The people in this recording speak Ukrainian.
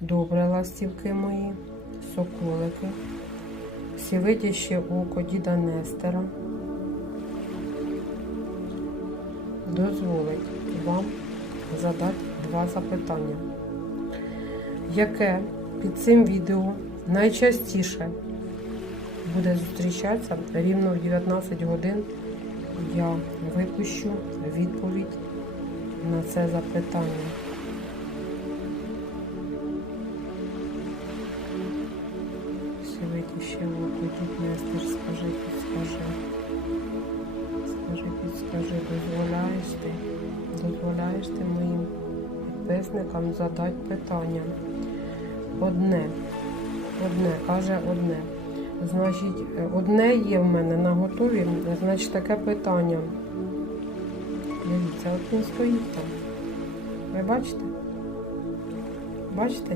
Добре, ластівки мої, соколики, всевидяще око діда Нестера дозволить вам задати два запитання. Яке під цим відео найчастіше буде зустрічатися рівно в 19 годин я випущу відповідь на це запитання. Сьогодні ще дід Нестер, скажи, підскажи. Скажи, підскажи, дозволяєш ти? Дозволяєш ти моїм підписникам задати питання? Одне. Одне, каже одне. Значить, одне є в мене на готові, значить таке питання. Дивіться, от він стоїть там. Ви бачите? Бачите?